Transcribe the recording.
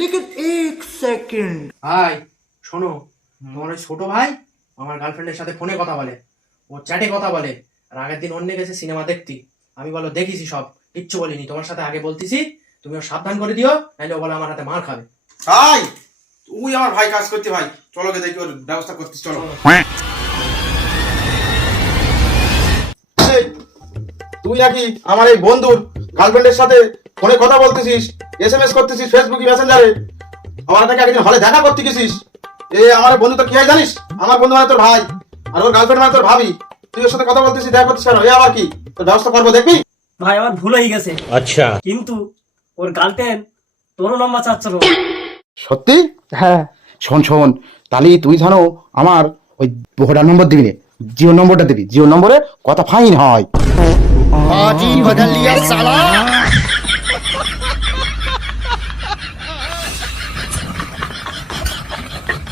लेकिन एक सेकंड। ভাই শোনো, তোমার ওই ছোট ভাই আমার গার্লফ্রেন্ডের সাথে ফোনে কথা বলে, ও চ্যাটে কথা বলে, আর আগের দিন অন্য গেছে সিনেমা দেখতি। আমি বলো দেখেছি সব, কিচ্ছু বলিনি, তোমার সাথে আগে বলতেছি, তুমি ওর সাবধান করে দিও, নাহলে ও বলে আমার হাতে মার খাবে। ভাই তুই আমার ভাই কাজ করতে, ভাই চলো গে দেখি ওর ব্যবস্থা করতিস, চলো। এই, তুই নাকি আমার এই বন্ধুর গার্লফ্রেন্ডের সাথে ফোনে কথা বলতেছিস, এসএমএস করতেছিস ফেসবুকে মেসেঞ্জারে, আমার নাকি একদিন হলে দেখা করতে গেছিস। আমার বন্ধু তো কি হয় জানিস? আমার বন্ধু মানে তোর ভাই, আর ওর গার্লফ্রেন্ড মানে তোর ভাবি। তুই ওর সাথে কথা বলতেছিস, দেখা করতেছিস কেন? আবার কি তোর ব্যবস্থা করবো, দেখবি? ভাই আমার ভুল হয়ে গেছে। अच्छा কিন্তু ওর গার্লফ্রেন্ড তোরও নম্বর চাচ্ছিল। সত্যি? হ্যাঁ। শোন শোন, তাহলে তুই জানো আমার ওই ভোটার নম্বর দিবি রে, জিও নম্বরটা দিবি, জিও নম্বরে কথা ফাইন হয়। बाजी बदल लिया साला।